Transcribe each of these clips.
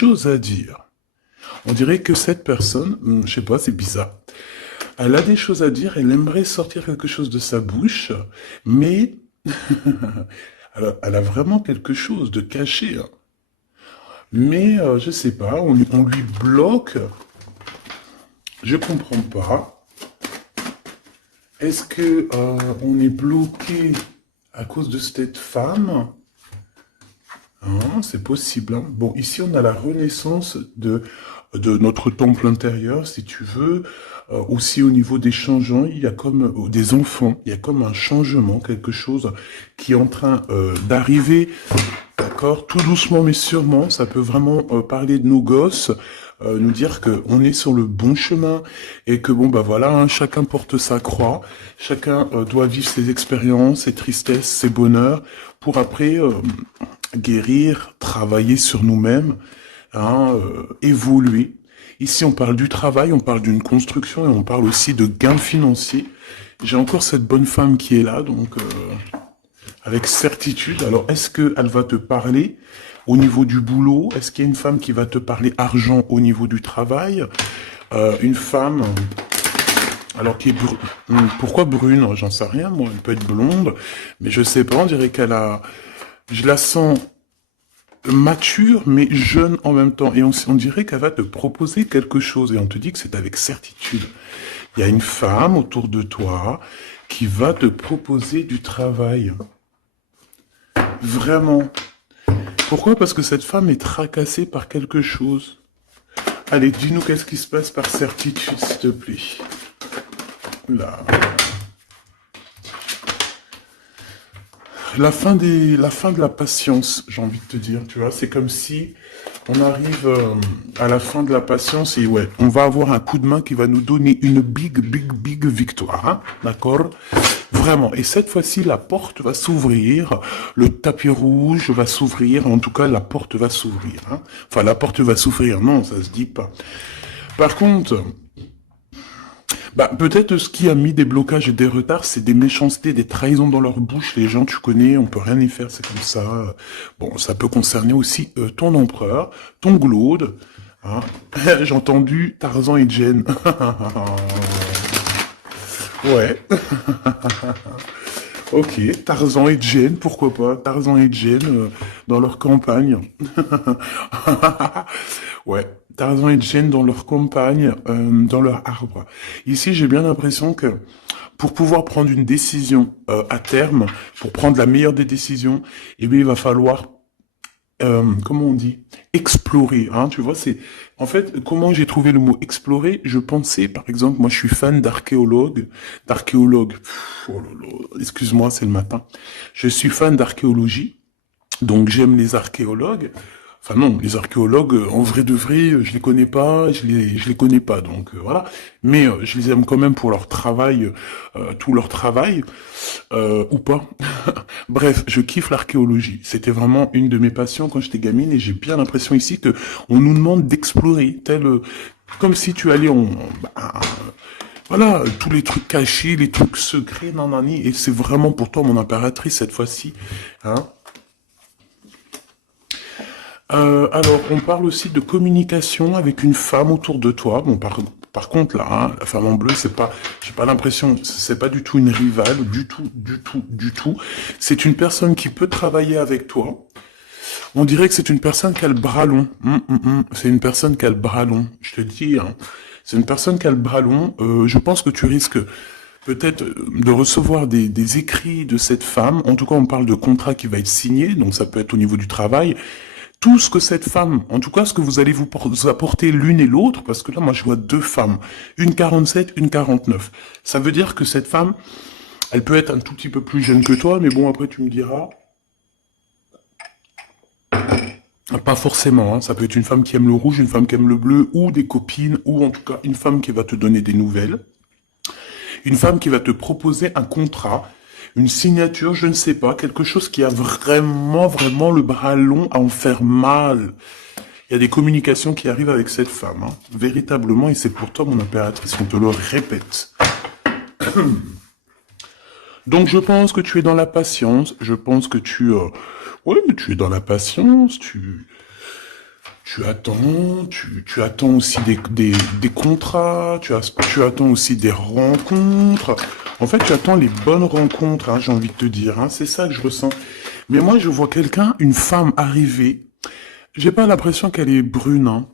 choses à dire. On dirait que cette personne, je sais pas, c'est bizarre. Elle a des choses à dire, elle aimerait sortir quelque chose de sa bouche, mais elle a vraiment quelque chose de caché, hein. Mais je sais pas, on lui bloque. Je comprends pas. Est-ce que on est bloqué à cause de cette femme? Hein, c'est possible, hein. Bon, ici on a la renaissance de notre temple intérieur, si tu veux. Aussi au niveau des changements, il y a comme des enfants, il y a comme un changement, quelque chose qui est en train d'arriver. D'accord, tout doucement mais sûrement, ça peut vraiment parler de nos gosses, nous dire que on est sur le bon chemin et que bon bah voilà, hein, chacun porte sa croix, chacun doit vivre ses expériences, ses tristesses, ses bonheurs, pour après guérir, travailler sur nous-mêmes, hein, évoluer. Ici, on parle du travail, on parle d'une construction et on parle aussi de gains financiers. J'ai encore cette bonne femme qui est là, donc avec certitude. Alors, est-ce qu'elle va te parler au niveau du boulot? Est-ce qu'il y a une femme qui va te parler argent au niveau du travail? Une femme, alors qui est pourquoi brune? J'en sais rien, moi. Elle peut être blonde, mais je sais pas. On dirait qu'elle a, je la sens mature mais jeune en même temps. Et on dirait qu'elle va te proposer quelque chose. Et on te dit que c'est avec certitude. Il y a une femme autour de toi qui va te proposer du travail. Vraiment. Pourquoi? Parce que cette femme est tracassée par quelque chose. Allez, dis-nous qu'est-ce qui se passe par certitude, s'il te plaît. Là. La fin de la patience, j'ai envie de te dire, tu vois, c'est comme si on arrive à la fin de la patience et ouais, on va avoir un coup de main qui va nous donner une big victoire, hein, d'accord? Vraiment. Et cette fois-ci, la porte va s'ouvrir, le tapis rouge va s'ouvrir, en tout cas, la porte va s'ouvrir, hein. Enfin, la porte va s'ouvrir, non, ça se dit pas. Par contre, bah, peut-être ce qui a mis des blocages et des retards, c'est des méchancetés, des trahisons dans leur bouche. Les gens, tu connais, on peut rien y faire, c'est comme ça. Bon, ça peut concerner aussi ton empereur, ton glaude. Hein. J'ai entendu Tarzan et Jane. Ouais. Ok, Tarzan et Jane, pourquoi pas? Tarzan et Jane dans leur campagne. Ouais, Tarzan et Jane dans leur campagne, dans leur arbre. Ici, j'ai bien l'impression que pour pouvoir prendre une décision à terme, pour prendre la meilleure des décisions, eh bien, il va falloir, comment on dit, explorer. Hein, tu vois, c'est en fait comment j'ai trouvé le mot explorer. Je pensais, par exemple, moi, je suis fan d'archéologue. Oh là là, excuse-moi, c'est le matin. Je suis fan d'archéologie. Donc j'aime les archéologues. Enfin non, les archéologues, en vrai de vrai, je les connais pas, je les connais pas, donc voilà. Mais je les aime quand même pour leur travail, tout leur travail, ou pas. Bref, je kiffe l'archéologie. C'était vraiment une de mes passions quand j'étais gamine et j'ai bien l'impression ici que on nous demande d'explorer, tel comme si tu allais bah, voilà, tous les trucs cachés, les trucs secrets, nanani, et c'est vraiment pour toi mon impératrice cette fois-ci, hein. Alors, on parle aussi de communication avec une femme autour de toi. Bon, par contre, là, hein, la femme en bleu, c'est pas, j'ai pas l'impression, c'est pas du tout une rivale, du tout. C'est une personne qui peut travailler avec toi. On dirait que c'est une personne qui a le bras long. C'est une personne qui a le bras long. Je te dis, hein. C'est une personne qui a le bras long. Je pense que tu risques peut-être de recevoir des écrits de cette femme. En tout cas, on parle de contrat qui va être signé, donc ça peut être au niveau du travail. Tout ce que cette femme, en tout cas ce que vous allez vous apporter l'une et l'autre, parce que là moi je vois deux femmes, une 47, une 49. Ça veut dire que cette femme, elle peut être un tout petit peu plus jeune que toi, mais bon après tu me diras, pas forcément, hein. Ça peut être une femme qui aime le rouge, une femme qui aime le bleu, ou des copines, ou en tout cas une femme qui va te donner des nouvelles, une femme qui va te proposer un contrat, une signature, je ne sais pas, quelque chose qui a vraiment le bras long à en faire mal. Il y a des communications qui arrivent avec cette femme, hein, véritablement, et c'est pour toi, mon impératrice, on te le répète. Donc je pense que tu es dans la patience, je pense que tu... ouais, tu es dans la patience, Tu attends, tu attends aussi des contrats, tu attends aussi des rencontres. En fait, tu attends les bonnes rencontres, hein, j'ai envie de te dire, hein, c'est ça que je ressens. Mais moi, je vois quelqu'un, une femme arriver. J'ai pas l'impression qu'elle est brune, hein.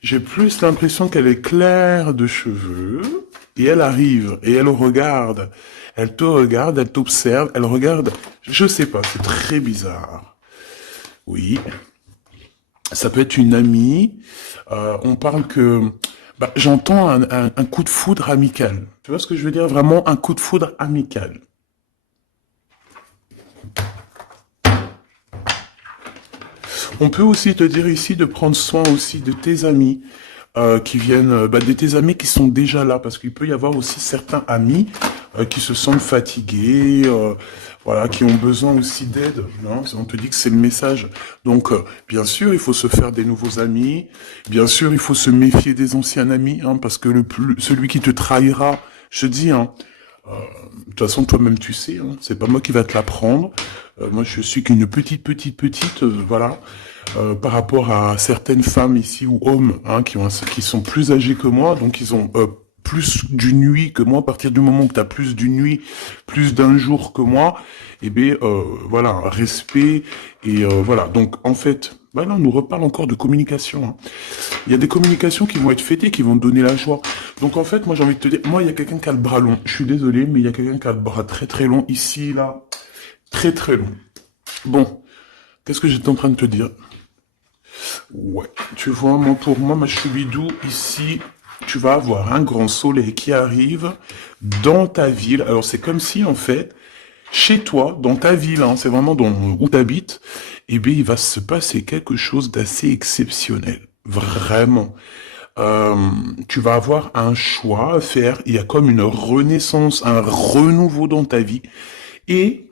J'ai plus l'impression qu'elle est claire de cheveux. Et elle arrive, et elle regarde. Elle te regarde, elle t'observe, elle regarde. Je sais pas, c'est très bizarre. Oui, ça peut être une amie. On parle que... Bah, j'entends un coup de foudre amical. Tu vois ce que je veux dire? Vraiment un coup de foudre amical. On peut aussi te dire ici de prendre soin aussi de tes amis qui viennent, de tes amis qui sont déjà là, parce qu'il peut y avoir aussi certains amis qui se sentent fatigués, voilà, qui ont besoin aussi d'aide. Non, on te dit que c'est le message. Donc, bien sûr, il faut se faire des nouveaux amis. Bien sûr, il faut se méfier des anciens amis, hein, parce que celui qui te trahira, je te dis, hein, de toute façon, toi-même, tu sais, hein, c'est pas moi qui va te l'apprendre. Moi, je suis qu'une petite, voilà, par rapport à certaines femmes ici ou hommes, hein, qui sont plus âgés que moi, donc ils ont plus d'une nuit que moi. À partir du moment que tu as plus d'une nuit, plus d'un jour que moi, eh bien, voilà, respect et voilà. Donc, en fait, bah là, on nous reparle encore de communication, hein. Il y a des communications qui vont être fêtées, qui vont te donner la joie. Donc en fait, moi j'ai envie de te dire, moi il y a quelqu'un qui a le bras long. Je suis désolé, mais il y a quelqu'un qui a le bras très très long ici, là. Très très long. Bon, qu'est-ce que j'étais en train de te dire? Ouais, tu vois, moi pour moi, ma choubidou, ici, tu vas avoir un grand soleil qui arrive dans ta ville. Alors c'est comme si en fait, chez toi, dans ta ville, hein, c'est vraiment où tu habites, eh bien il va se passer quelque chose d'assez exceptionnel. Vraiment. Euh, Tu vas avoir un choix à faire. Il y a comme une renaissance, un renouveau dans ta vie. Et,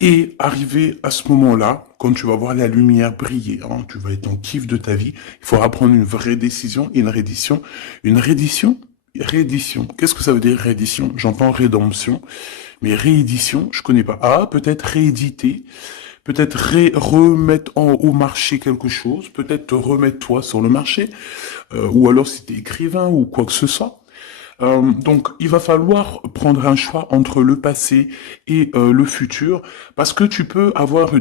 et arrivé à ce moment-là, quand tu vas voir la lumière briller, hein, tu vas être en kiff de ta vie, il faudra prendre une vraie décision et une reddition. Une reddition? Réédition. Qu'est-ce que ça veut dire réédition? J'entends rédemption, mais réédition, je connais pas. Ah, peut-être rééditer, peut-être remettre au marché quelque chose, peut-être te remettre toi sur le marché, ou alors si t'es écrivain ou quoi que ce soit. Donc, il va falloir prendre un choix entre le passé et le futur, parce que tu peux avoir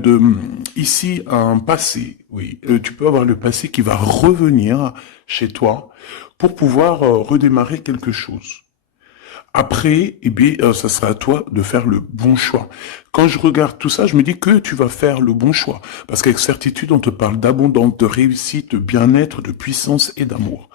ici un passé, oui, tu peux avoir le passé qui va revenir chez toi pour pouvoir redémarrer quelque chose. Après, eh bien, ça sera à toi de faire le bon choix. Quand je regarde tout ça, je me dis que tu vas faire le bon choix. Parce qu'avec certitude, on te parle d'abondance, de réussite, de bien-être, de puissance et d'amour.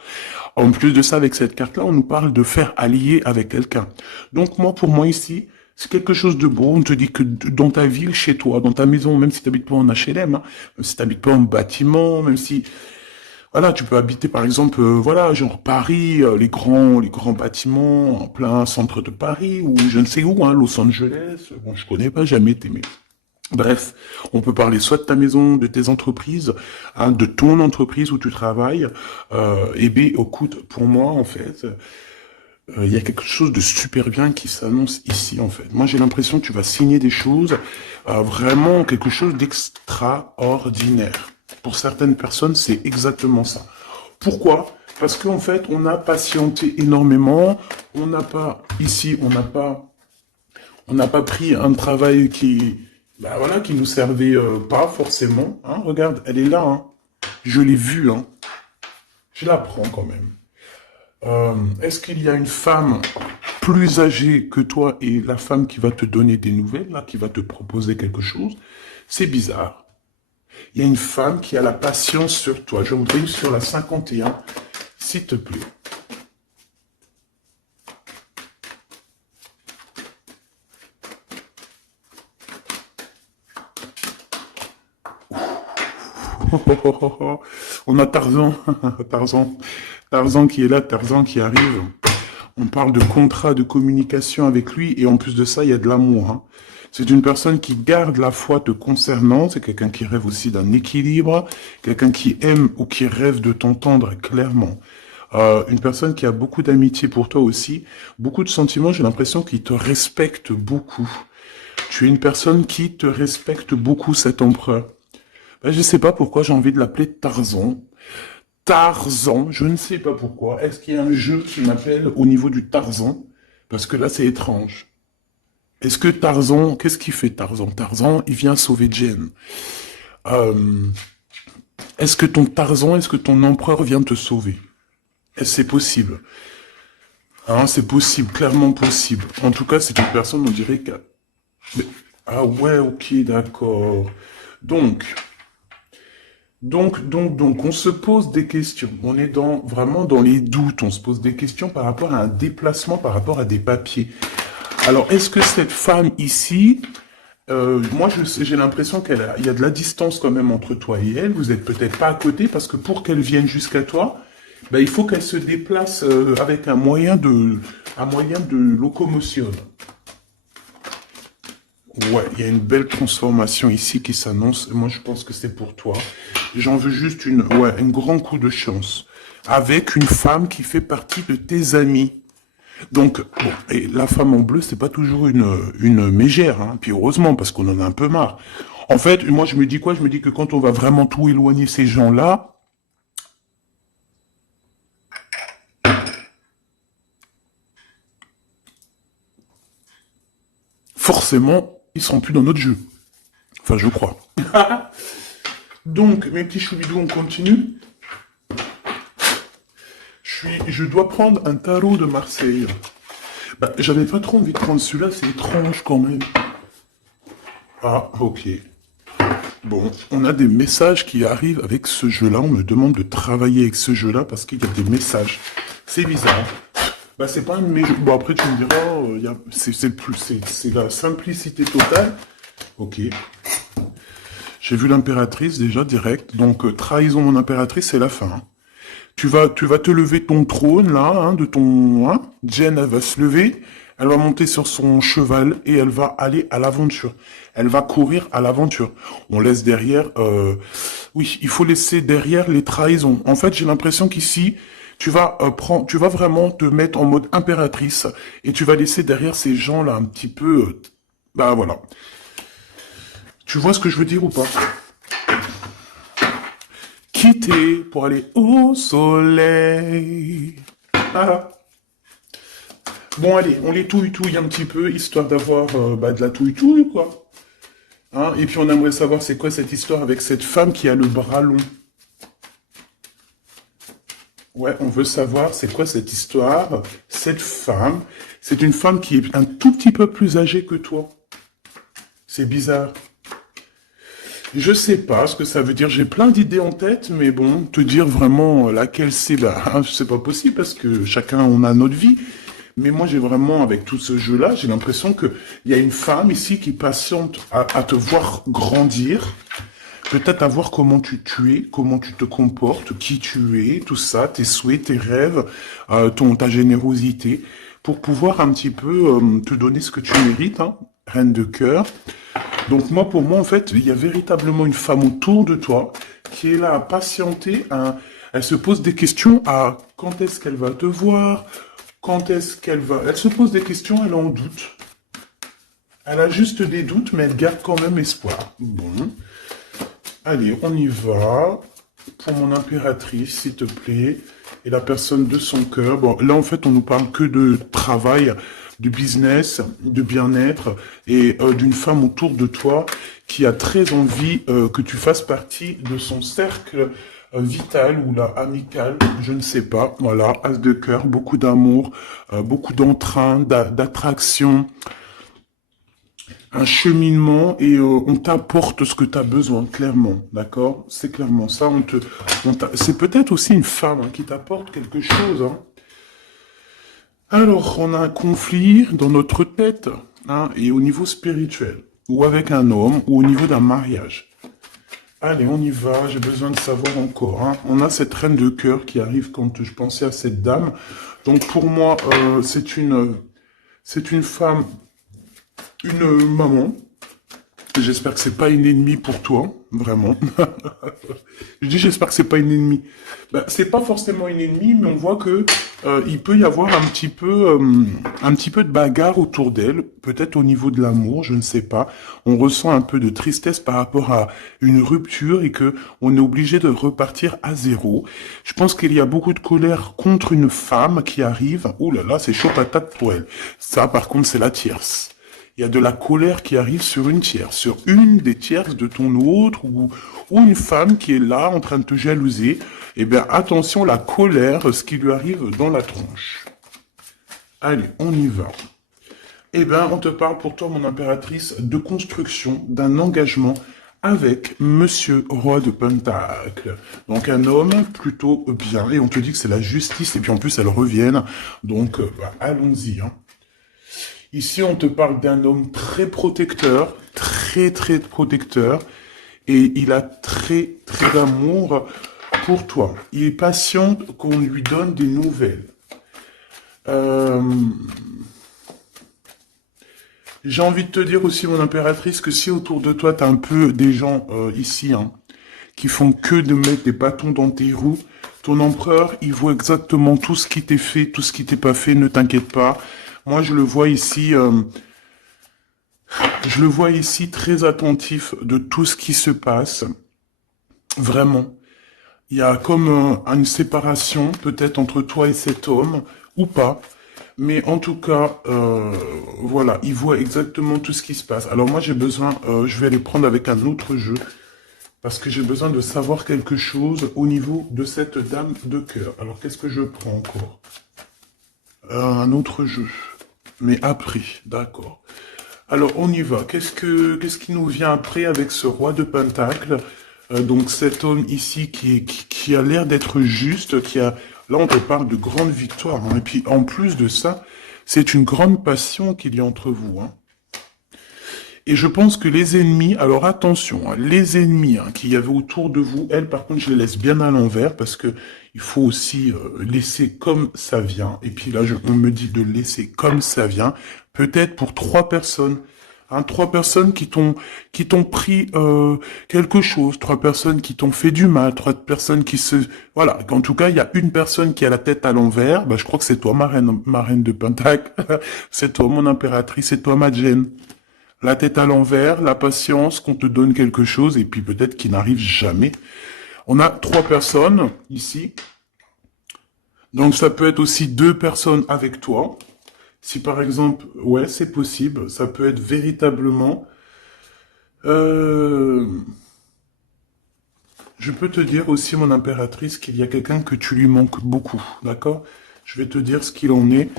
En plus de ça, avec cette carte-là, on nous parle de faire allier avec quelqu'un. Donc moi, pour moi ici, c'est quelque chose de beau. On te dit que dans ta ville, chez toi, dans ta maison, même si tu n'habites pas en HLM, hein, même si tu n'habites pas en bâtiment, même si voilà, tu peux habiter par exemple, voilà, genre Paris, les grands bâtiments en plein centre de Paris ou je ne sais où, hein, Los Angeles. Bon, je connais pas, jamais été, mais bref, on peut parler soit de ta maison, de tes entreprises, hein, de ton entreprise où tu travailles. Et bien, écoute, pour moi, en fait, il y a quelque chose de super bien qui s'annonce ici, en fait. Moi, j'ai l'impression que tu vas signer des choses, vraiment quelque chose d'extraordinaire. Pour certaines personnes, c'est exactement ça. Pourquoi? Parce qu'en fait, on a patienté énormément. On n'a pas, ici, on n'a pas pris un travail bah voilà, qui nous servait pas forcément. Hein, regarde, elle est là. Hein. Je l'ai vue. Hein. Je la prends quand même. Est-ce qu'il y a une femme plus âgée que toi et la femme qui va te donner des nouvelles, là, qui va te proposer quelque chose? C'est bizarre. Il y a une femme qui a la patience sur toi. Je voudrais sur la 51, s'il te plaît. On a Tarzan, Tarzan, Tarzan qui est là, Tarzan qui arrive. On parle de contrat, de communication avec lui, et en plus de ça, il y a de l'amour. Hein. C'est une personne qui garde la foi te concernant, c'est quelqu'un qui rêve aussi d'un équilibre, quelqu'un qui aime ou qui rêve de t'entendre clairement. Une personne qui a beaucoup d'amitié pour toi aussi, beaucoup de sentiments, j'ai l'impression qu'il te respecte beaucoup. Tu es une personne qui te respecte beaucoup, cet empereur. Ben, je sais pas pourquoi j'ai envie de l'appeler Tarzan. Tarzan, je ne sais pas pourquoi. Est-ce qu'il y a un jeu qui m'appelle au niveau du Tarzan? Parce que là, c'est étrange. Est-ce que Tarzan, qu'est-ce qu'il fait Tarzan? Tarzan, il vient sauver Jen. Euh, est-ce que ton Tarzan, est-ce que ton empereur vient te sauver? Est-ce que c'est possible? Hein, c'est possible, clairement possible. En tout cas, c'est une personne, on dirait que... Mais- Ah ouais, ok, d'accord. Donc, on se pose des questions. On est vraiment dans les doutes. On se pose des questions par rapport à un déplacement, par rapport à des papiers. Alors, est-ce que cette femme ici, moi, j'ai l'impression il y a de la distance quand même entre toi et elle. Vous êtes peut-être pas à côté parce que pour qu'elle vienne jusqu'à toi, ben, il faut qu'elle se déplace avec un moyen de locomotion. Ouais, il y a une belle transformation ici qui s'annonce. Moi, je pense que c'est pour toi. J'en veux juste un grand coup de chance. Avec une femme qui fait partie de tes amis. Donc, bon, et la femme en bleu, c'est pas toujours une mégère, hein. Puis heureusement, parce qu'on en a un peu marre. En fait, moi, je me dis quoi? Je me dis que quand on va vraiment tout éloigner ces gens-là, forcément, ils seront plus dans notre jeu. Enfin, je crois. Donc, mes petits choubidous, on continue. Je dois prendre un tarot de Marseille. Bah, j'avais pas trop envie de prendre celui-là, c'est étrange quand même. Ah, ok. Bon, on a des messages qui arrivent avec ce jeu-là. On me demande de travailler avec ce jeu-là parce qu'il y a des messages. C'est bizarre. Bah, c'est pas un de mes jeux. Bon, après, tu me diras, c'est la simplicité totale. Ok. J'ai vu l'impératrice déjà direct. Donc, trahison mon impératrice, c'est la fin, hein. Tu vas te lever de ton trône, là, hein, de ton... Hein. Jen, elle va se lever, elle va monter sur son cheval et elle va aller à l'aventure. Elle va courir à l'aventure. On laisse derrière... Oui, il faut laisser derrière les trahisons. En fait, j'ai l'impression qu'ici, tu vas vraiment te mettre en mode impératrice et tu vas laisser derrière ces gens-là un petit peu... bah voilà. Tu vois ce que je veux dire ou pas? Quitter pour aller au soleil. Ah. Bon, allez, on les touille-touille un petit peu, histoire d'avoir de la touille-touille, quoi. Hein, et puis on aimerait savoir c'est quoi cette histoire avec cette femme qui a le bras long. Ouais, on veut savoir c'est quoi cette histoire. Cette femme, c'est une femme qui est un tout petit peu plus âgée que toi. C'est bizarre. Je sais pas ce que ça veut dire. J'ai plein d'idées en tête, mais bon, te dire vraiment laquelle c'est, bah, c'est pas possible parce que chacun on a notre vie. Mais moi, j'ai vraiment, avec tout ce jeu-là, j'ai l'impression que il y a une femme ici qui patiente à te voir grandir, peut-être à voir comment tu es, comment tu te comportes, qui tu es, tout ça, tes souhaits, tes rêves, ta générosité, pour pouvoir un petit peu te donner ce que tu mérites, hein, reine de cœur. Donc moi, pour moi, en fait, il y a véritablement une femme autour de toi qui est là à patienter. Elle se pose des questions à quand est-ce qu'elle va te voir, quand est-ce qu'elle va... Elle se pose des questions, elle en doute. Elle a juste des doutes, mais elle garde quand même espoir. Bon. Allez, on y va. Pour mon impératrice, s'il te plaît. Et la personne de son cœur. Bon, là, en fait, on nous parle que de travail, de business, de bien-être et d'une femme autour de toi qui a très envie que tu fasses partie de son cercle vital ou là amical, je ne sais pas. Voilà, as de cœur, beaucoup d'amour, beaucoup d'entrain, d'attraction, un cheminement et on t'apporte ce que tu as besoin, clairement, d'accord? C'est clairement ça. C'est peut-être aussi une femme hein, qui t'apporte quelque chose. Hein. Alors, on a un conflit dans notre tête hein, et au niveau spirituel, ou avec un homme, ou au niveau d'un mariage. Allez, on y va, j'ai besoin de savoir encore. Hein. On a cette reine de cœur qui arrive quand je pensais à cette dame. Donc pour moi, c'est une femme, une maman, J'espère que c'est pas une ennemie pour toi, vraiment. Je dis j'espère que c'est pas une ennemie. Ben, c'est pas forcément une ennemie, mais on voit que il peut y avoir un petit peu de bagarre autour d'elle, peut-être au niveau de l'amour, je ne sais pas. On ressent un peu de tristesse par rapport à une rupture et que on est obligé de repartir à zéro. Je pense qu'il y a beaucoup de colère contre une femme qui arrive. Ouh là là, c'est chaud patate pour elle. Ça, par contre, c'est la tierce. Il y a de la colère qui arrive sur une tierce, sur une des tierces de ton autre, ou une femme qui est là en train de te jalouser. Eh bien, attention, la colère, ce qui lui arrive dans la tronche. Allez, on y va. Eh bien, on te parle pour toi, mon impératrice, de construction, d'un engagement avec Monsieur Roi de Pentacle. Donc un homme plutôt bien, et on te dit que c'est la justice, et puis en plus elle revienne. Donc, allons-y, hein. Ici, on te parle d'un homme très protecteur, très très protecteur, et il a très très d'amour pour toi. Il est patient qu'on lui donne des nouvelles. Euh, J'ai envie de te dire aussi, mon impératrice, que si autour de toi, t'as un peu des gens ici, hein, qui font que de mettre des bâtons dans tes roues, ton empereur, il voit exactement tout ce qui t'est fait, tout ce qui t'est pas fait, ne t'inquiète pas. Moi, je le vois ici très attentif de tout ce qui se passe. Vraiment. Il y a comme une séparation, peut-être entre toi et cet homme, ou pas. Mais en tout cas, voilà, il voit exactement tout ce qui se passe. Alors moi, j'ai besoin, je vais aller prendre avec un autre jeu, parce que j'ai besoin de savoir quelque chose au niveau de cette dame de cœur. Alors, qu'est-ce que je prends encore? Un autre jeu. Mais après, d'accord. Alors, on y va. Qu'est-ce qui nous vient après avec ce roi de Pentacle? Donc, cet homme ici qui a l'air d'être juste, là, on te parle de grande victoire, hein. Et puis, en plus de ça, c'est une grande passion qu'il y a entre vous, hein. Et je pense que les ennemis, alors attention, hein, les ennemis qu'il y avait autour de vous, elles, par contre, je les laisse bien à l'envers parce que il faut aussi laisser comme ça vient. Et puis là, on me dit de laisser comme ça vient. Peut-être pour 3 personnes. Hein, 3 personnes qui t'ont pris quelque chose, 3 personnes qui t'ont fait du mal, 3 personnes qui se... Voilà, en tout cas, il y a une personne qui a la tête à l'envers. Bah, je crois que c'est toi, ma reine de Pentacle. C'est toi, mon impératrice, c'est toi, ma Jane. La tête à l'envers, la patience, qu'on te donne quelque chose, et puis peut-être qu'il n'arrive jamais. On a 3 personnes ici. Donc ça peut être aussi 2 personnes avec toi. Si par exemple, ouais, c'est possible, ça peut être véritablement... Euh, je peux te dire aussi, mon impératrice, qu'il y a quelqu'un que tu lui manques beaucoup, d'accord? Je vais te dire ce qu'il en est.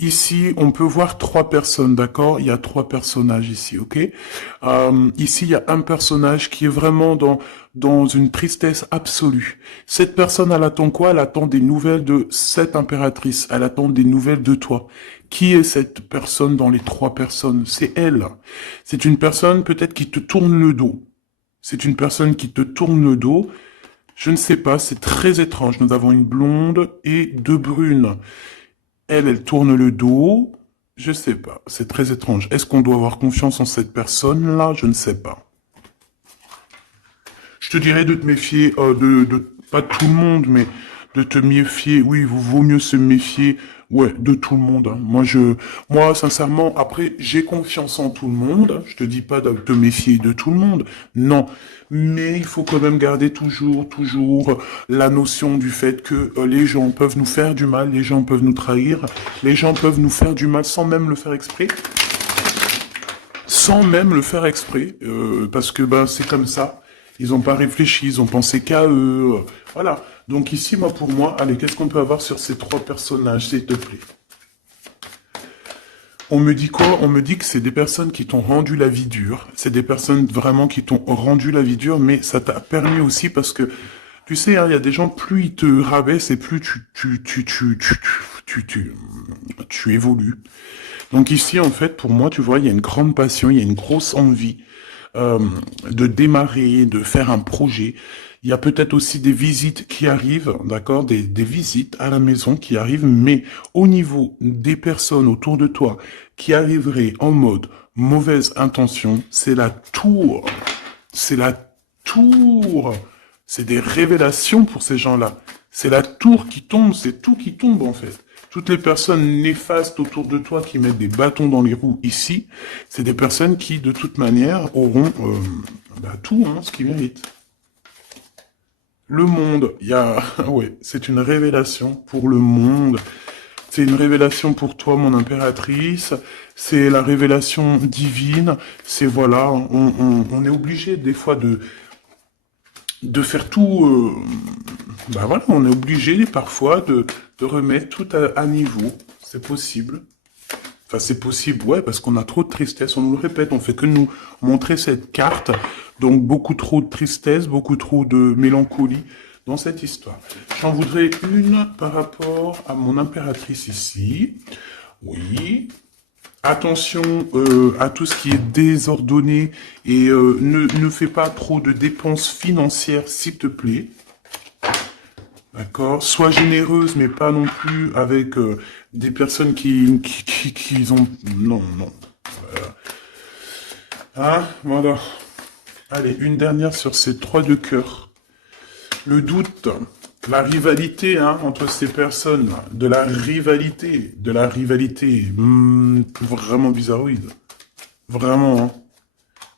Ici, on peut voir 3 personnes, d'accord? Il y a 3 personnages ici, ok? Ici, il y a un personnage qui est vraiment dans une tristesse absolue. Cette personne, elle attend quoi? Elle attend des nouvelles de cette impératrice. Elle attend des nouvelles de toi. Qui est cette personne dans les 3 personnes? C'est elle. C'est une personne peut-être qui te tourne le dos. C'est une personne qui te tourne le dos. Je ne sais pas, c'est très étrange. Nous avons une blonde et 2 brunes. Elle tourne le dos. Je sais pas. C'est très étrange. Est-ce qu'on doit avoir confiance en cette personne-là? Je ne sais pas. Je te dirais de te méfier, pas de tout le monde, mais de te méfier. Oui, il vaut mieux se méfier, ouais, de tout le monde, hein. Moi, sincèrement, après, j'ai confiance en tout le monde. Je te dis pas de te méfier de tout le monde. Non. Mais il faut quand même garder toujours la notion du fait que les gens peuvent nous faire du mal, les gens peuvent nous trahir, les gens peuvent nous faire du mal sans même le faire exprès. Sans même le faire exprès, parce que ben c'est comme ça. Ils n'ont pas réfléchi, ils ont pensé qu'à eux. Voilà. Donc ici, pour moi, allez, qu'est-ce qu'on peut avoir sur ces 3 personnages, s'il te plaît? On me dit quoi? On me dit que c'est des personnes qui t'ont rendu la vie dure. C'est des personnes vraiment qui t'ont rendu la vie dure, mais ça t'a permis aussi parce que, tu sais, hein, il y a des gens, plus ils te rabaissent et plus tu évolues. Donc ici, en fait, pour moi, tu vois, il y a une grande passion, il y a une grosse envie euh, de démarrer, de faire un projet. Il y a peut-être aussi des visites qui arrivent, d'accord, des visites à la maison qui arrivent, mais au niveau des personnes autour de toi qui arriveraient en mode mauvaise intention, c'est la tour. C'est la tour. C'est des révélations pour ces gens-là. C'est la tour qui tombe, c'est tout qui tombe en fait. Toutes les personnes néfastes autour de toi qui mettent des bâtons dans les roues ici, c'est des personnes qui, de toute manière, auront tout, ce qu'ils méritent. Le monde, il y a... ouais, c'est une révélation pour le monde. C'est une révélation pour toi, mon impératrice. C'est la révélation divine. C'est voilà, on est obligé des fois de faire tout. Voilà, on est obligé parfois de remettre tout à niveau. C'est possible. Enfin, c'est possible, ouais, parce qu'on a trop de tristesse. On nous le répète, on fait que nous montrer cette carte. Donc, beaucoup trop de tristesse, beaucoup trop de mélancolie dans cette histoire. J'en voudrais une par rapport à mon impératrice ici. Oui. Attention à tout ce qui est désordonné et ne fais pas trop de dépenses financières, s'il te plaît. D'accord. Sois généreuse, mais pas non plus avec des personnes qui ont... Non, non. Voilà. Allez, une dernière sur ces 3 de cœur. Le doute, la rivalité entre ces personnes, de la rivalité, vraiment bizarroïde. Vraiment,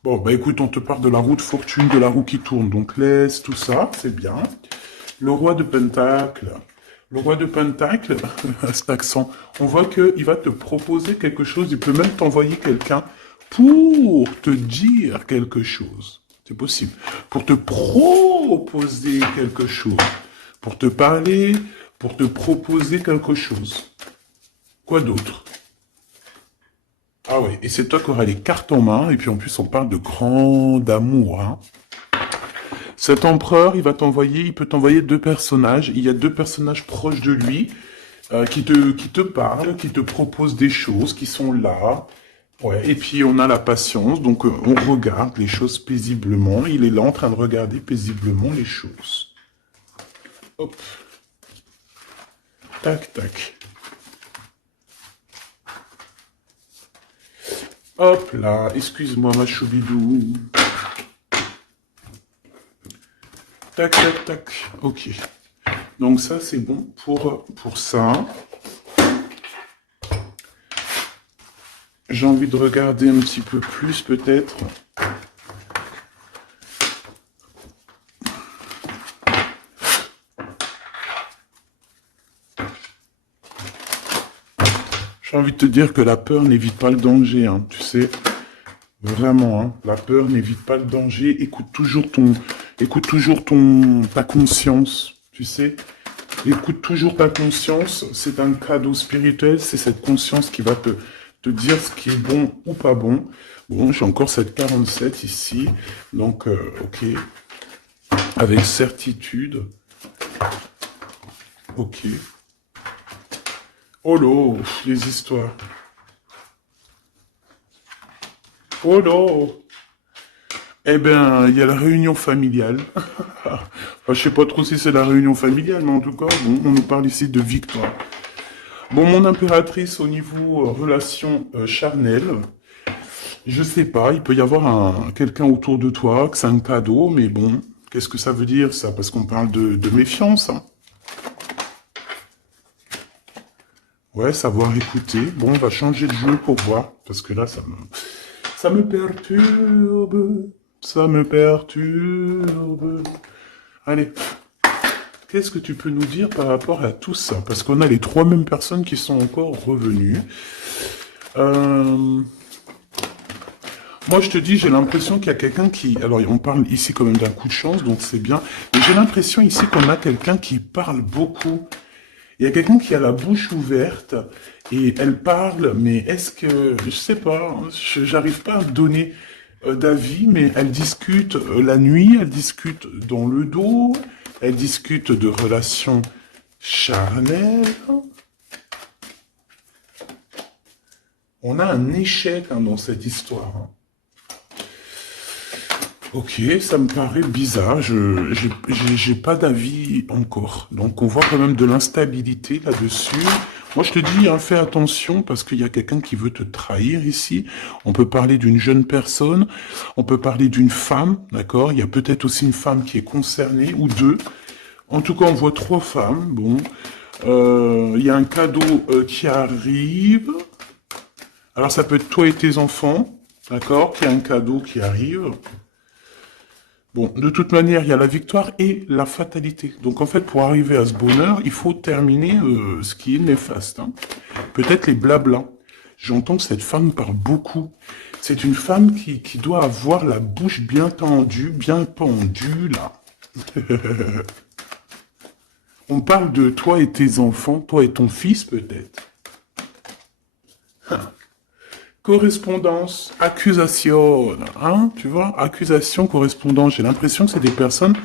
Bon, écoute, on te parle de la roue de fortune, de la roue qui tourne, donc laisse tout ça, c'est bien. Le roi de Pentacle. Le roi de Pentacle, cet accent, on voit qu'il va te proposer quelque chose, il peut même t'envoyer quelqu'un pour te dire quelque chose. C'est possible. Pour te proposer quelque chose. Pour te parler, pour te proposer quelque chose. Quoi d'autre? Ah oui, et c'est toi qui auras les cartes en main, et puis en plus on parle de grand amour. Cet empereur, il peut t'envoyer 2 personnages. Il y a 2 personnages proches de lui qui te parlent, qui te proposent des choses, qui sont là. Ouais. Et puis on a la patience, donc on regarde les choses paisiblement. Il est là en train de regarder paisiblement les choses. Hop. Tac, tac. Hop là, excuse-moi ma choubidou. Tac, tac, tac. Ok. Donc ça, c'est bon pour ça. J'ai envie de regarder un petit peu plus, peut-être. J'ai envie de te dire que la peur n'évite pas le danger, tu sais. Vraiment, la peur n'évite pas le danger. Écoute toujours ta conscience, tu sais. Écoute toujours ta conscience. C'est un cadeau spirituel. C'est cette conscience qui va te dire ce qui est bon ou pas bon. Bon, j'ai encore cette 47 ici. Donc, ok. Avec certitude. Ok. Oh là, les histoires. Oh là. Eh ben, il y a la réunion familiale. Enfin, je sais pas trop si c'est la réunion familiale, mais en tout cas, bon, on nous parle ici de victoire. Bon, mon impératrice, au niveau relation charnelle, je sais pas, il peut y avoir quelqu'un autour de toi, que c'est un cadeau, mais bon, qu'est-ce que ça veut dire, ça? Parce qu'on parle de méfiance, Ouais, savoir écouter. Bon, on va changer de jeu pour voir, parce que là, ça me perturbe. Ça me perturbe. Allez, qu'est-ce que tu peux nous dire par rapport à tout ça? Parce qu'on a les 3 mêmes personnes qui sont encore revenues. Moi, je te dis, j'ai l'impression qu'il y a quelqu'un qui... Alors, on parle ici quand même d'un coup de chance, donc c'est bien. Mais j'ai l'impression ici qu'on a quelqu'un qui parle beaucoup. Il y a quelqu'un qui a la bouche ouverte et elle parle, mais est-ce que... Je sais pas, j'arrive pas à donner d'avis, mais elle discute la nuit, elle discute dans le dos, elle discute de relations charnelles. On a un échec dans cette histoire. Ok, ça me paraît bizarre, j'ai pas d'avis encore. Donc on voit quand même de l'instabilité là-dessus. Moi, je te dis, hein, fais attention parce qu'il y a quelqu'un qui veut te trahir ici. On peut parler d'une jeune personne, on peut parler d'une femme, d'accord? Il y a peut-être aussi une femme qui est concernée, ou deux. En tout cas, on voit trois femmes. Bon, il y a un cadeau qui arrive. Alors, ça peut être toi et tes enfants, d'accord? Il y a un cadeau qui arrive. Bon, de toute manière, il y a la victoire et la fatalité. Donc, en fait, pour arriver à ce bonheur, il faut terminer ce qui est néfaste, hein. Peut-être les blablas. J'entends que cette femme parle beaucoup. C'est une femme qui doit avoir la bouche bien tendue, bien pendue, là. On parle de toi et tes enfants, toi et ton fils, peut-être. Correspondance, accusation, hein, tu vois, accusation, correspondance. J'ai l'impression que c'est des personnes,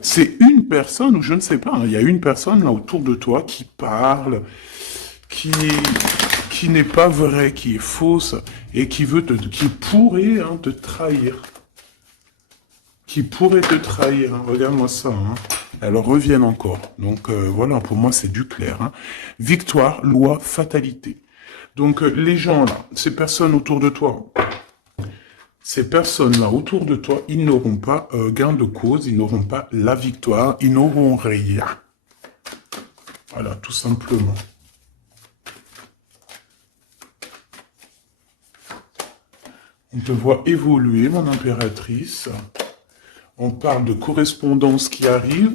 c'est une personne, ou je ne sais pas, hein, il y a une personne là autour de toi qui parle, qui, qui n'est pas vraie, qui est fausse, et qui pourrait hein, te trahir. Qui pourrait te trahir, hein. Regarde-moi ça, hein. Elles reviennent encore. Donc voilà, pour moi c'est du clair, hein. Victoire, loi, fatalité. Donc les gens là, ces personnes autour de toi, ils n'auront pas gain de cause, ils n'auront pas la victoire, ils n'auront rien. Voilà, tout simplement. On te voit évoluer, mon impératrice. On parle de correspondance qui arrive,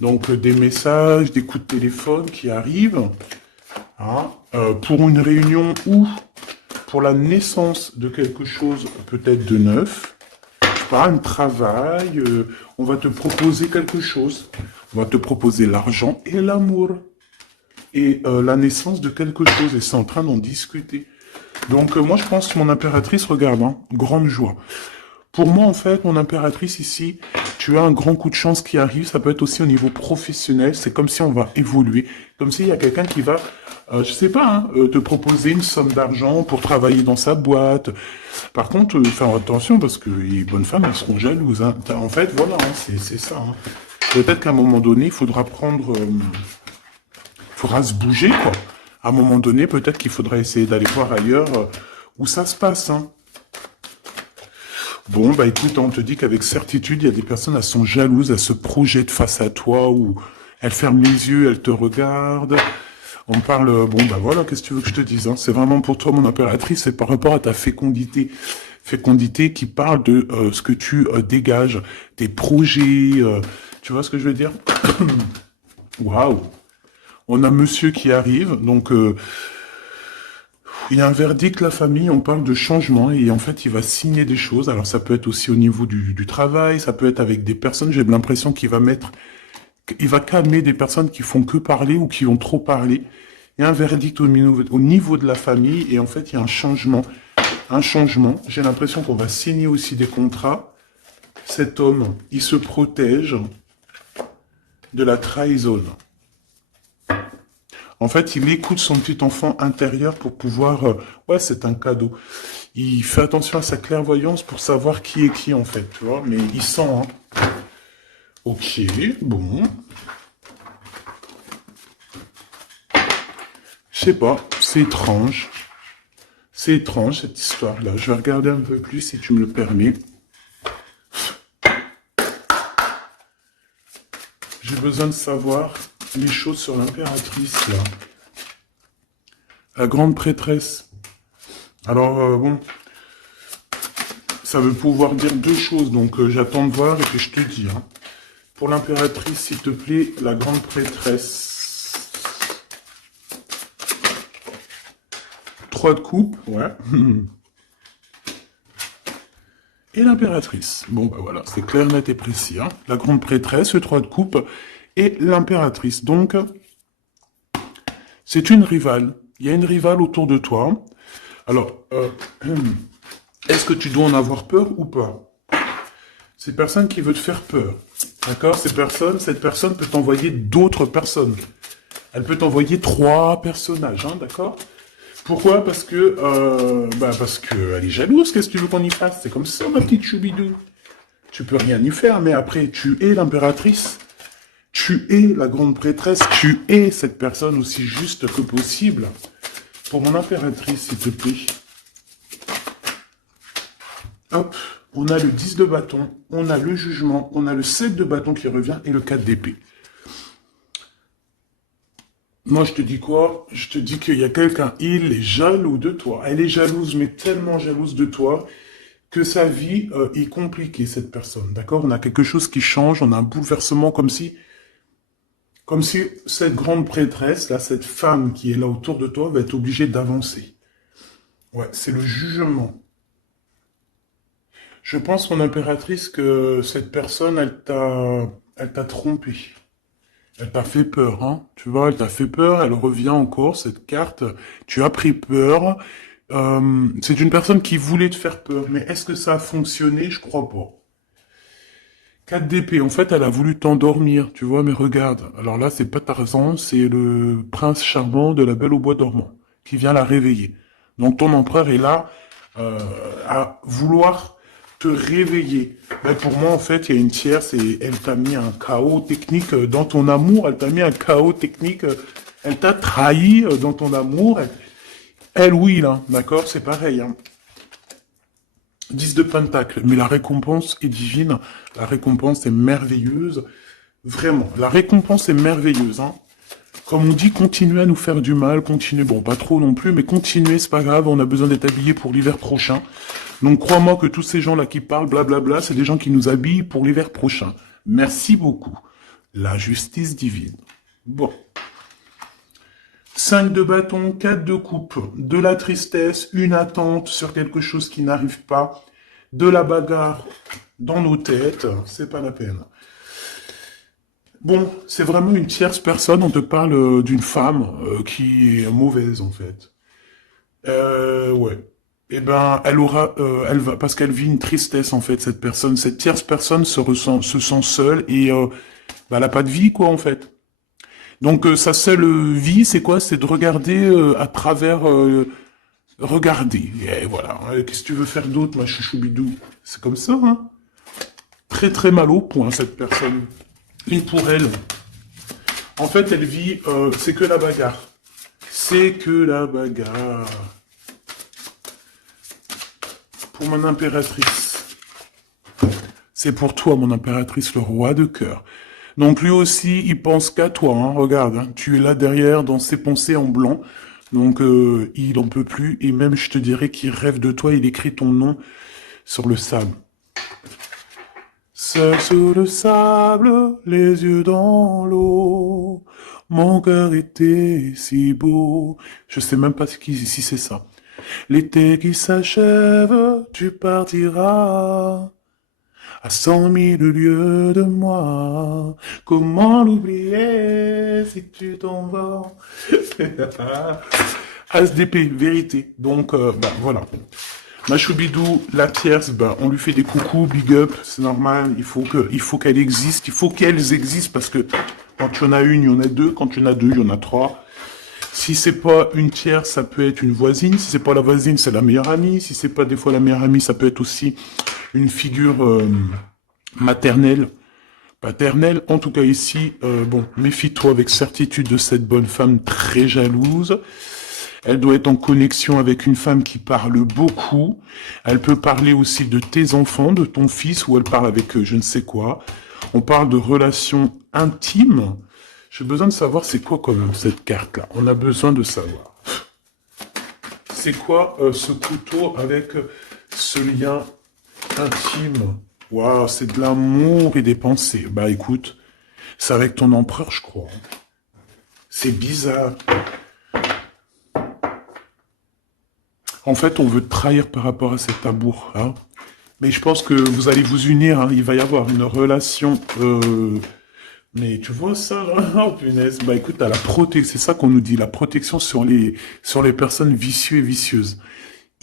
donc des messages, des coups de téléphone qui arrivent, hein, pour une réunion ou pour la naissance de quelque chose peut-être de neuf, pas un travail, on va te proposer quelque chose, on va te proposer l'argent et l'amour, et la naissance de quelque chose, et c'est en train d'en discuter. Donc moi je pense que mon impératrice, regarde, hein, grande joie. Pour moi, en fait, mon impératrice ici, tu as un grand coup de chance qui arrive. Ça peut être aussi au niveau professionnel. C'est comme si on va évoluer. Comme s'il y a quelqu'un qui va, je sais pas, hein, te proposer une somme d'argent pour travailler dans sa boîte. Par contre, faire attention parce que les bonnes femmes, elles seront jalouses, hein. En fait, voilà, hein, c'est ça, hein. Peut-être qu'à un moment donné, il faudra prendre, faudra se bouger, quoi. À un moment donné, peut-être qu'il faudra essayer d'aller voir ailleurs où ça se passe, hein. Bon, bah écoute, on te dit qu'avec certitude, il y a des personnes, elles sont jalouses, elles se projettent face à toi, ou elles ferment les yeux, elles te regardent. On parle, bon, bah voilà, qu'est-ce que tu veux que je te dise, hein. C'est vraiment pour toi, mon impératrice, c'est par rapport à ta fécondité. Fécondité qui parle de ce que tu dégages, tes projets, tu vois ce que je veux dire? Waouh! On a monsieur qui arrive, donc... il y a un verdict, la famille, on parle de changement, et en fait, il va signer des choses. Alors, ça peut être aussi au niveau du travail, ça peut être avec des personnes, j'ai l'impression qu'il va il va calmer des personnes qui font que parler ou qui ont trop parlé. Il y a un verdict au niveau de la famille, et en fait, il y a un changement. Un changement. J'ai l'impression qu'on va signer aussi des contrats. Cet homme, il se protège de la trahison. En fait, il écoute son petit enfant intérieur pour pouvoir... ouais, c'est un cadeau. Il fait attention à sa clairvoyance pour savoir qui est qui, en fait, tu vois. Mais il sent, hein. Ok, bon. Je sais pas, c'est étrange. C'est étrange, cette histoire-là. Je vais regarder un peu plus, si tu me le permets. J'ai besoin de savoir les choses sur l'impératrice, là. La grande prêtresse. Alors, bon, ça veut pouvoir dire deux choses, donc j'attends de voir et puis je te dis, hein. Pour l'impératrice, s'il te plaît, la grande prêtresse. 3 de coupe, ouais. Et l'impératrice. Bon, bah voilà, c'est clair, net et précis, hein. La grande prêtresse, le 3 de coupe, et l'impératrice. Donc, c'est une rivale. Il y a une rivale autour de toi. Alors, est-ce que tu dois en avoir peur ou pas? C'est personne qui veut te faire peur. D'accord? Cette personne peut t'envoyer d'autres personnes. Elle peut t'envoyer 3 personnages, hein, d'accord? Pourquoi? Parce que elle est jalouse. Qu'est-ce que tu veux qu'on y fasse? C'est comme ça, ma petite choubidou. Tu peux rien y faire, mais après, tu es l'impératrice. Tu es la grande prêtresse, tu es cette personne aussi juste que possible. Pour mon impératrice, s'il te plaît. Hop, on a le 10 de bâton, on a le jugement, on a le 7 de bâton qui revient et le 4 d'épée. Moi, je te dis quoi? Je te dis qu'il y a quelqu'un, il est jaloux de toi. Elle est jalouse, mais tellement jalouse de toi que sa vie est compliquée, cette personne. D'accord? On a quelque chose qui change, on a un bouleversement comme si cette grande prêtresse, là, cette femme qui est là autour de toi, va être obligée d'avancer. Ouais, c'est le jugement. Je pense, mon impératrice, que cette personne, elle t'a trompé. Elle t'a fait peur, hein. Tu vois, elle t'a fait peur, elle revient encore, cette carte. Tu as pris peur. C'est une personne qui voulait te faire peur. Mais est-ce que ça a fonctionné? Je crois pas. 4 d'épée, en fait, elle a voulu t'endormir, tu vois, mais regarde. Alors là, c'est pas Tarzan, c'est le prince charmant de la Belle au bois dormant, qui vient la réveiller. Donc ton empereur est là, à vouloir te réveiller. Ben, pour moi, en fait, il y a une tierce et elle t'a mis un chaos technique dans ton amour, elle t'a mis un chaos technique, elle t'a trahi dans ton amour. Elle, oui, là, d'accord, c'est pareil, hein. 10 de pentacle, mais la récompense est divine, la récompense est merveilleuse, vraiment, la récompense est merveilleuse, hein. Comme on dit, continuez à nous faire du mal, continuez, bon, pas trop non plus, mais continuez, c'est pas grave, on a besoin d'être habillés pour l'hiver prochain. Donc crois-moi que tous ces gens-là qui parlent, blablabla, c'est des gens qui nous habillent pour l'hiver prochain. Merci beaucoup. La justice divine. Bon. 5 de bâton, 4 de coupe, de la tristesse, une attente sur quelque chose qui n'arrive pas, de la bagarre dans nos têtes, c'est pas la peine. Bon, c'est vraiment une tierce personne, on te parle d'une femme qui est mauvaise en fait. Ouais. Eh ben, elle va, parce qu'elle vit une tristesse en fait, cette personne, cette tierce personne se sent seule et bah, elle a pas de vie quoi en fait. Donc sa seule vie, c'est quoi? C'est de regarder à travers, regarder. Et voilà. Qu'est-ce que tu veux faire d'autre, ma chouchoubidou? C'est comme ça, hein. Très très mal au point cette personne. Une pour elle. En fait, elle vit, c'est que la bagarre. C'est que la bagarre. Pour mon impératrice. C'est pour toi, mon impératrice, le roi de cœur. Donc lui aussi, il pense qu'à toi, hein, regarde, hein, tu es là derrière dans ses pensées en blanc, donc il en peut plus, et même je te dirais qu'il rêve de toi, il écrit ton nom sur le sable. Seul sur le sable, les yeux dans l'eau, mon cœur était si beau. Je sais même pas si c'est ça. L'été qui s'achève, tu partiras. À 100 000 lieues de moi, comment l'oublier si tu t'en vas? As d'épée, vérité. Donc, bah, voilà. Machoubidou, la tierce, bah, on lui fait des coucous, big up, c'est normal. Il faut qu'elle existe, il faut qu'elles existent parce que quand il y en a une, il y en a deux. Quand il y en a deux, il y en a trois. Si c'est pas une tierce, ça peut être une voisine. Si c'est pas la voisine, c'est la meilleure amie. Si c'est pas des fois la meilleure amie, ça peut être aussi une figure maternelle, paternelle. En tout cas ici, bon, méfie-toi avec certitude de cette bonne femme très jalouse. Elle doit être en connexion avec une femme qui parle beaucoup. Elle peut parler aussi de tes enfants, de ton fils, ou elle parle avec je ne sais quoi. On parle de relations intimes. J'ai besoin de savoir c'est quoi quand même cette carte-là. On a besoin de savoir. C'est quoi ce couteau avec ce lien intime? Waouh, c'est de l'amour et des pensées. Bah écoute, c'est avec ton empereur, je crois. C'est bizarre. En fait, on veut te trahir par rapport à cet amour. Hein. Mais je pense que vous allez vous unir. Hein. Il va y avoir une relation... Mais tu vois ça, là? Oh, punaise. Bah écoute, t'as la protection. C'est ça qu'on nous dit. La protection sur les personnes vicieuses et vicieuses.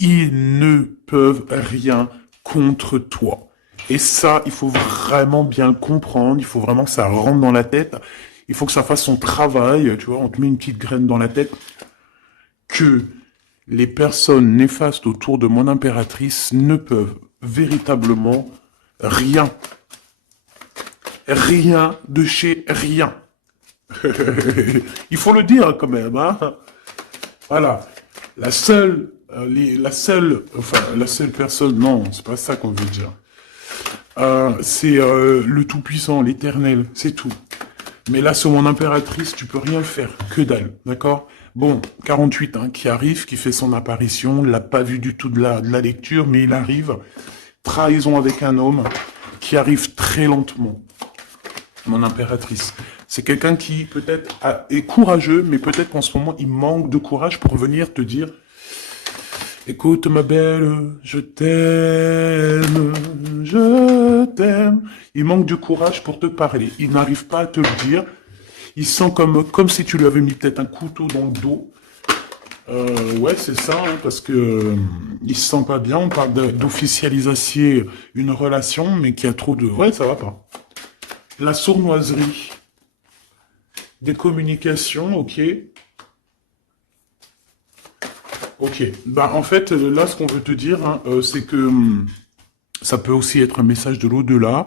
Ils ne peuvent rien contre toi. Et ça, il faut vraiment bien le comprendre. Il faut vraiment que ça rentre dans la tête. Il faut que ça fasse son travail. Tu vois, on te met une petite graine dans la tête. Que les personnes néfastes autour de mon impératrice ne peuvent véritablement rien Rien de chez rien. Il faut le dire quand même, hein. Voilà. La seule personne, non, c'est pas ça qu'on veut dire. C'est le Tout-Puissant, l'Éternel, c'est tout. Mais là, sur mon impératrice, tu peux rien faire, que dalle, d'accord? Bon, 48, hein, qui arrive, qui fait son apparition, on l'a pas vu du tout de la lecture, mais il arrive. Trahison avec un homme qui arrive très lentement. Mon impératrice. C'est quelqu'un qui peut-être est courageux, mais peut-être qu'en ce moment, il manque de courage pour venir te dire écoute ma belle, je t'aime. Il manque de courage pour te parler. Il n'arrive pas à te le dire. Il sent comme si tu lui avais mis peut-être un couteau dans le dos. Ouais, c'est ça, hein, parce que il se sent pas bien. On parle d'officialiser une relation, mais qui a trop de... Ouais, ça va pas. La sournoiserie. Des communications, ok. Ok. Bah, en fait, là, ce qu'on veut te dire, hein, c'est que ça peut aussi être un message de l'au-delà.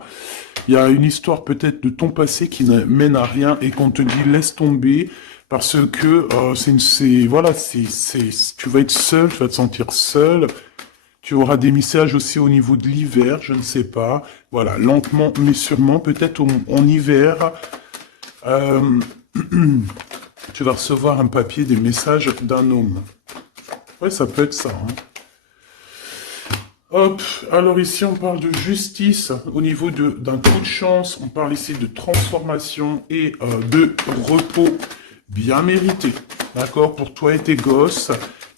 Il y a une histoire peut-être de ton passé qui ne mène à rien et qu'on te dit laisse tomber parce que tu vas être seul, tu vas te sentir seul. Tu auras des messages aussi au niveau de l'hiver, je ne sais pas. Voilà, lentement mais sûrement, peut-être en hiver, euh, tu vas recevoir un papier, des messages d'un homme. Ouais, ça peut être ça, hein. Hop, alors ici on parle de justice au niveau d'un coup de chance, on parle ici de transformation et de repos bien mérité. D'accord, pour toi et tes gosses,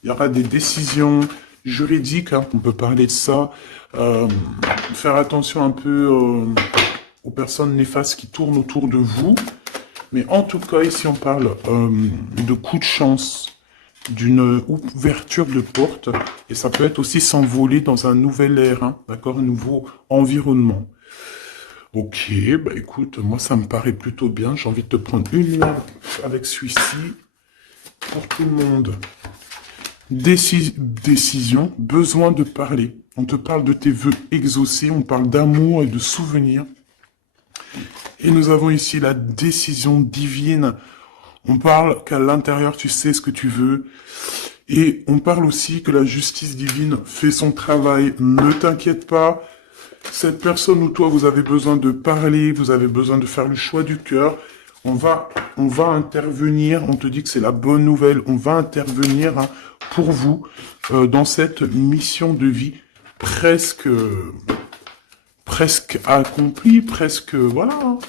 il y aura des décisions juridiques, hein, on peut parler de ça. Faire attention un peu aux personnes néfastes qui tournent autour de vous. Mais en tout cas, ici on parle de coup de chance, d'une ouverture de porte, et ça peut être aussi s'envoler dans un nouvel air, hein, d'accord, un nouveau environnement. Ok, bah écoute, moi ça me paraît plutôt bien, j'ai envie de te prendre une là avec celui-ci, pour tout le monde. Décision, besoin de parler. On te parle de tes vœux exaucés, on parle d'amour et de souvenirs. Et nous avons ici la décision divine. On parle qu'à l'intérieur, tu sais ce que tu veux. Et on parle aussi que la justice divine fait son travail. Ne t'inquiète pas. Cette personne ou toi, vous avez besoin de parler, vous avez besoin de faire le choix du cœur. On va intervenir. On te dit que c'est la bonne nouvelle. On va intervenir, hein, pour vous dans cette mission de vie presque accomplie, presque voilà, hein.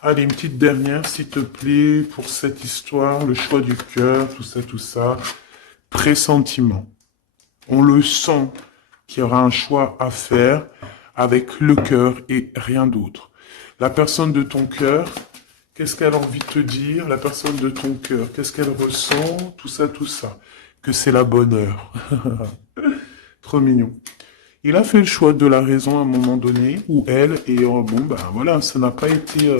Allez, une petite dernière, s'il te plaît, pour cette histoire, le choix du cœur, tout ça, tout ça. Pressentiment. On le sent qu'il y aura un choix à faire avec le cœur et rien d'autre. La personne de ton cœur, qu'est-ce qu'elle a envie de te dire? La personne de ton cœur, qu'est-ce qu'elle ressent? Tout ça, tout ça. Que c'est la bonne heure. Trop mignon. Il a fait le choix de la raison à un moment donné, ou elle, et bon, ben voilà, ça n'a pas été...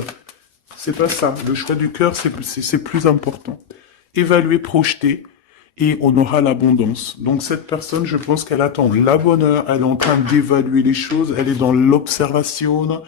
c'est pas ça. Le choix du cœur, c'est plus important. Évaluer, projeter, et on aura l'abondance. Donc cette personne, je pense qu'elle attend la bonne heure, elle est en train d'évaluer les choses, elle est dans l'observation,